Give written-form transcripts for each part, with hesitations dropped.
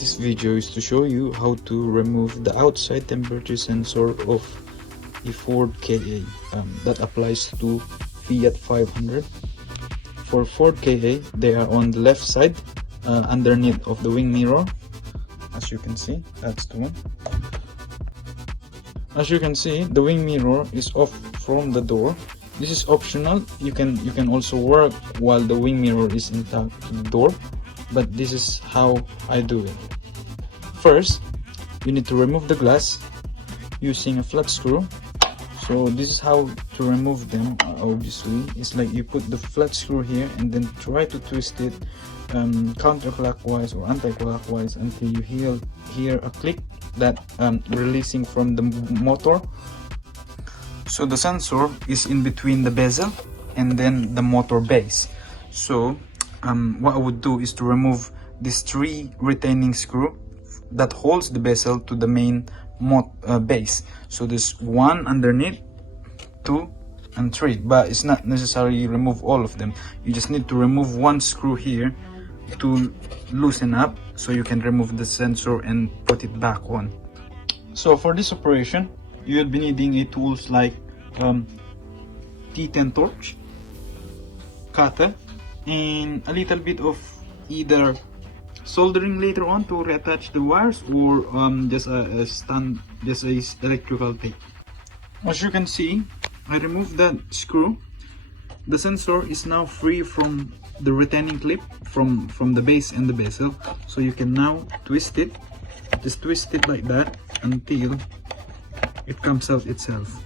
this video is to show you how to remove the outside temperature sensor of a Ford KA. That applies to Fiat 500. For Ford KA, they are on the left side, underneath of the wing mirror. As you can see, that's the one. As you can see, the wing mirror is off from the door. This is optional. You can also work while the wing mirror is intact to the door, but this is how I do it. First, you need to remove the glass using a flat screw. So this is how to remove them. Obviously, it's like you put the flat screw here and then try to twist it counterclockwise or anti-clockwise until you hear a click that releasing from the motor. So the sensor is in between the bezel and then the motor base. So what I would do is to remove these 3 retaining screw that holds the bezel to the main base. So there's 1 underneath, 2 and 3, but it's not necessarily remove all of them. You just need to remove 1 screw here to loosen up so you can remove the sensor and put it back on. So for this operation, you'll be needing tools like T10 torch, cutter, and a little bit of either soldering later on to reattach the wires, or just a electrical tape. As you can see, I removed that screw. The sensor is now free from the retaining clip from the base and the bezel, so you can now twist it. Just twist it like that until it comes out itself.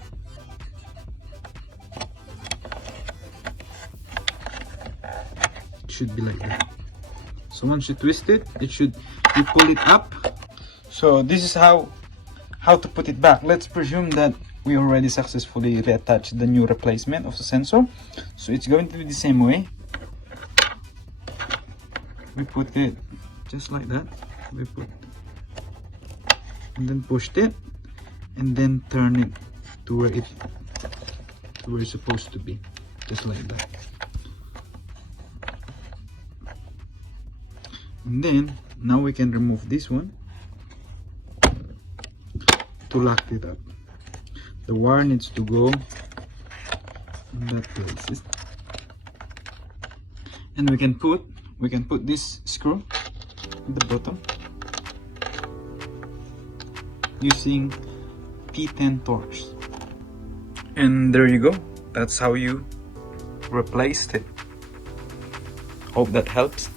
It should be like that. So once you twist it, you pull it up. So this is how to put it back. Let's presume that we already successfully reattached the new replacement of the sensor. So it's going to be the same way. We put it just like that. We put and then pushed it and then turn it to where it's supposed to be, just like that. And then now we can remove this one to lock it up. The wire needs to go in that place, and we can put this screw at the bottom using T10 torch. And there you go. That's how you replaced it. Hope that helps.